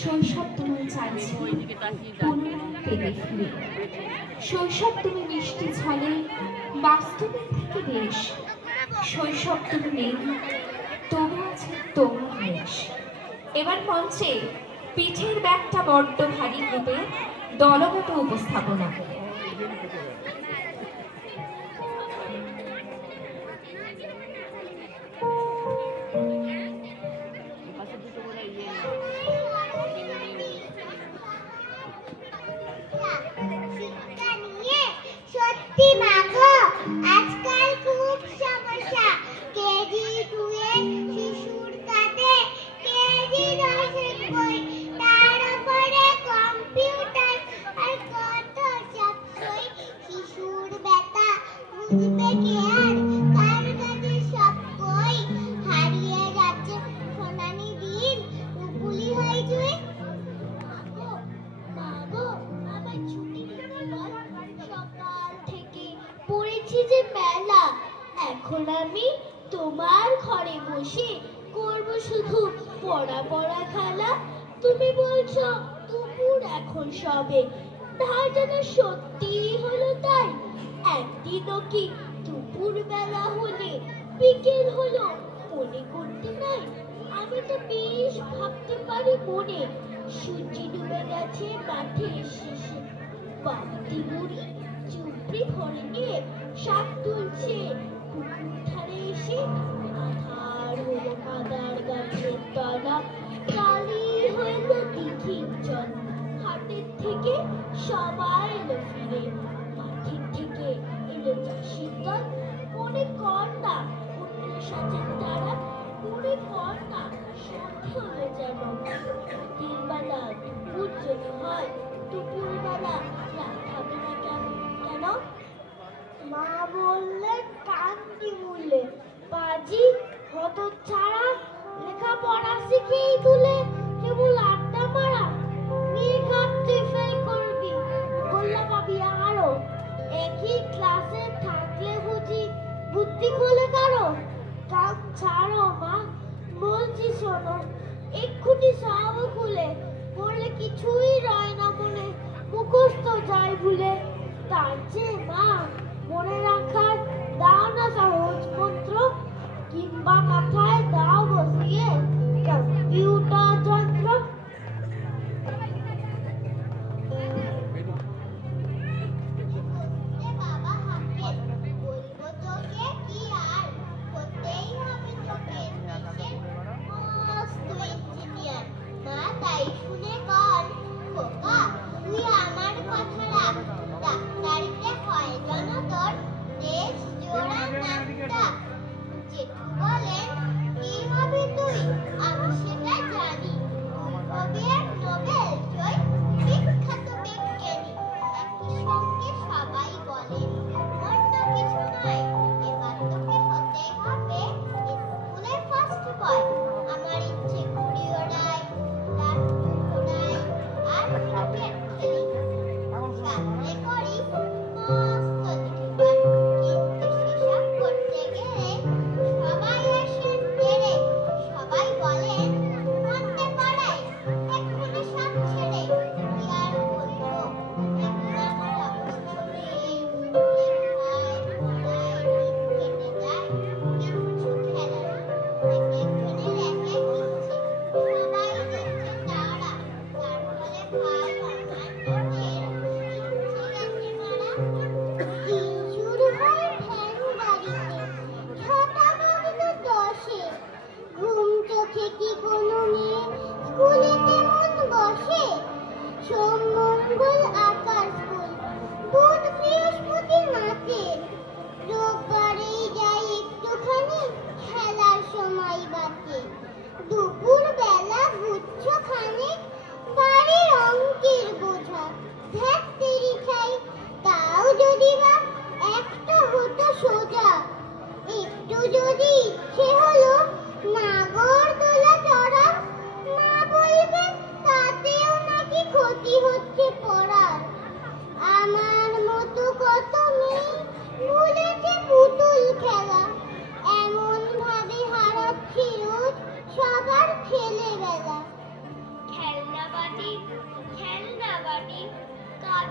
শৈশব তোমায় চাইছি পুনরায় পেতে ফিরে। শৈশব তুমি মিষ্টি ছলে বাস্তবের থেকে বেশ। শৈশব তুমি নেই তবু আছে তোমার বেশ। এবার মঞ্চে পিঠের ব্যাগটা বড্ড ভারী গ্রুপে দলগত উপস্থাপনা। এখন আমি তোমার ঘরে বসে করব শুধু পড়া পড়া খেলা। তুমি বলছো দুপুর এখন সবে, তা যেন সত্যি হলো তাই। একদিনও কি দুপুর বেলা হলে বিকেল হলো মনে করতে নাই? আমি তো বেশ ভাবতে পারি মনে, সূর্য ডুবে গেছে মাঠের শেষে। বাড়িতে বুড়ি চুপড়ি ঘরে নিয়ে শাক তুলছে। পুকুর ধারে এসে আধার হলো কাদার গাছের তলা, কালি হইল দিঘির জল। হাটের থেকে সবাই এলো ফিরে, মাঠের থেকে এলো চাষির দল। মনে কর না অন্য সাজের তারা, মনে কর না সন্ধে হয়ে যেন। রাতের বেলা দুপুর যদি হয়, দুপুর বেলা রাত হবে না কেন? কেন মা বললে কান্দি মূলে, বাজি হত ছাড়া লেখাপড়া শিখেই তুলে কেবল আড্ডা মারা। মেয়ে কাঁদতে ফেল করবি, গোল্লা পাবি আরো। একই ক্লাসে থাকলে বুঝি বুদ্ধি খোলে কারো? কাজ ছাড়ো মা, বলছি শোনো, এক্ষুনি সব খুলে পড়লে কিছুই রয় না মনে, মুখস্থ যায় ভুলে। তার চেয়ে মা মনে রাখার দাও না সহজ মন্ত্র, কিংবা মাথায় দাও বসিয়ে কম্পিউটার যন্ত্র। ক্ষতি হচ্ছে পড়ার।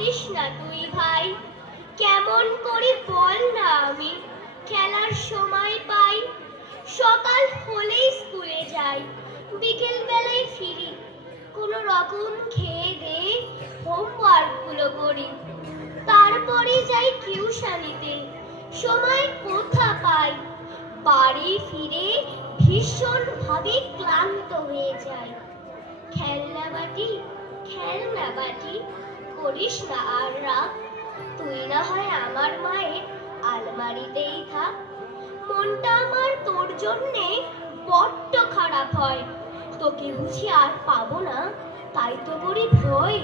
কাঁদিস না তুই ভাই, কেমন করে বল না আমি খেলার সময় পাই। সকাল হলেই স্কুলে যাই, বিকেল বেলায় ফিরি, কোনো রকম খেয়ে দিয়ে হোমওয়ার্ক গুলো করি, তারপরে যাই টিউশনিতে, সময় কোথা পাই। বাড়ি ফিরে ভীষণ ভাবে ক্লান্ত হয়ে যাই। খেলনা বাটি করিস না আর রাগ, তুই না হয় আমার মায়ের আলমারিতেই থাক। মনটা আমার তোর জন্যে বড্ড খারাপ হয়, তোকে বুঝি আর পাবো না, তাই তো করি ভয়।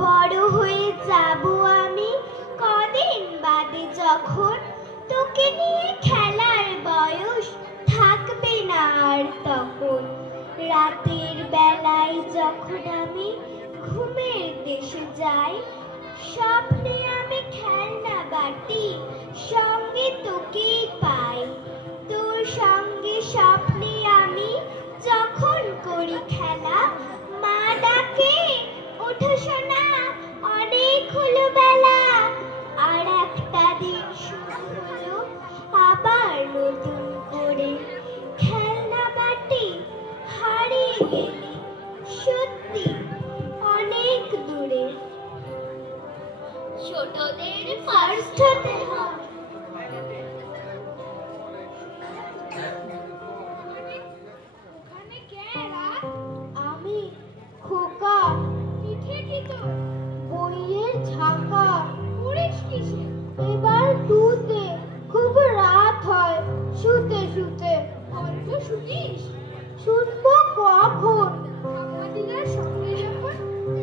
বড় হয়ে যাব আমি কদিন বাদে, যখন তোকে নিয়ে খেলার বয়স থাকবে না আর তখন। রাতের বেলায় যখন আমি ঘুমের দেশে যাই, স্বপ্নে আমি খেলনা বাটি সঙ্গে তোকে পাই। তোর সঙ্গে স্বপ্নে আমি যখন করি খেলা, মা ডাকে ওঠো সোনা, অনেক হলো বেলা। আর একটা দিন শুরু হলো আবার নতুন করে, খেলনা বাটি হারিয়ে গেলি সত্যি অনেক দূরে। ছোটদের ফার্স্ট হতে হয়। আমি খোকা, পিঠে কি তোর? বইয়ের ঝাঁকা। পড়িস কিসে? এবার টুতে, খুব রাত হয় শুতে শুতে। অল্প শুনিস? শুনবো কখন? ঠাম্মা দিদার সঙ্গে যখন।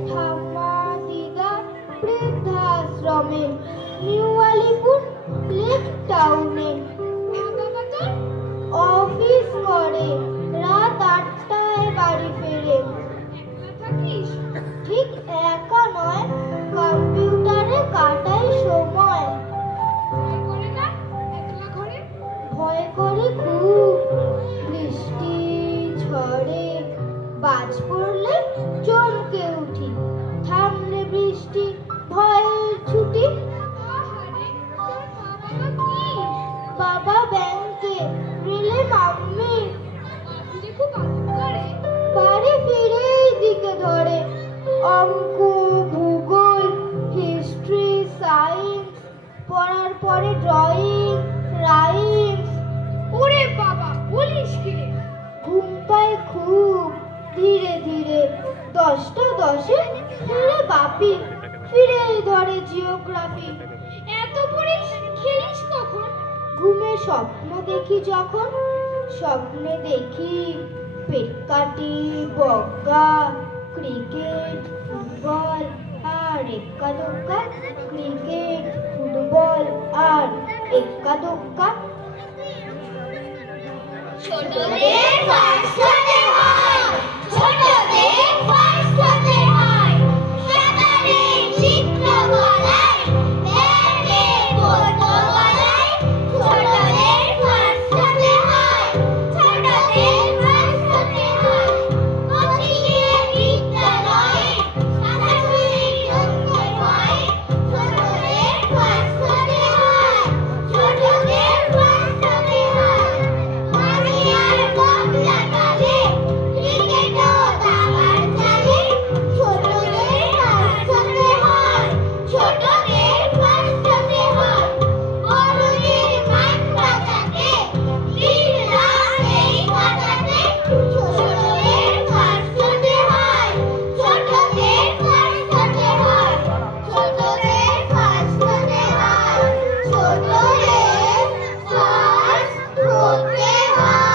ঠাম্মা দিদা বৃদ্ধাশ্রমে, নিউ আলিপুর লেক টাউনে। বাবা তোর অফিস করে, রাত 8টায় বাড়ি ফেরে। একলা থাকিস? ঠিক একা নয়, কম্পিউটারে কাটাই সময়। ভয় করে না একলা ঘরে? ভয় করে খুব, বৃষ্টি ঝড়ে বাজ পড়লে চমকে উঠি, থামলে বৃষ্টি ভয়ে ছুটি। বাবা ব্যাংকে, রেলে মাম্মি। বাড়ি ফিরে দিকে ধরে, অঙ্ক ভূগোল হিস্ট্রি সায়েন্স, পড়ার পরে ড্রয়িং রাইমস। ওরে বাবা, বলিস কি রে? ঘুম পায় খুব ধীরে ধীরে, 10টা 10-এ ফিরে বাপি, ফিরে ধরে জিওগ্রাফি। এত পড়িস, খেলিস কখন? ঘুমে স্বপ্ন দেখি যখন, স্বপ্নে দেখি পেটকাটি, বজ্ঞা, ক্রিকেট, ফুটবল আর এক্কা দোক্কা। ক্রিকেট, ফুটবল আর এক্কা দোক্কা। ছোটদের ফার্স্ট হতে হয়, ছোটদের ফার্স্ট হতে হয়। সাঁতারে চিত্র গলায়, ব্যাটে পদ্ম গলায়। ছোটদের ফার্স্ট হতে হয়, ছোটদের ফার্স্ট হতে হয়। কোচিংয়ে বিদ্যালয়ে, সাঁতারে চলতে হয়। ছোটদের ফার্স্ট হতে হয়, ছোটদের ফার্স্ট হতে হয়। মাঝে আর বদলা কালে, ক্রিকেটও দাবার চালে। ছোটদের ফার্স্ট হতে হয়, ছোটদের ফার্স্ট হতে হয়। বড়দের মান বাঁচাতে, দিন রাত এই কাটাতে। ছোটদের ফার্স্ট হতে হয়, ছোটদের ফার্স্ট হতে হয়। ছোটদের ফার্স্ট হতে হয়, ছোটদের ফার্স্ট হতে হয়।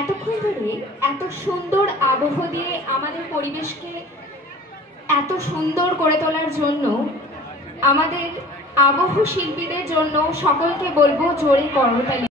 এতক্ষণ ধরে এত সুন্দর আবহ দিয়ে আমাদের পরিবেশকে এত সুন্দর করে তোলার জন্য আমাদের আবহ শিল্পীদের জন্য সকলকে বলবো জোরে করতালি।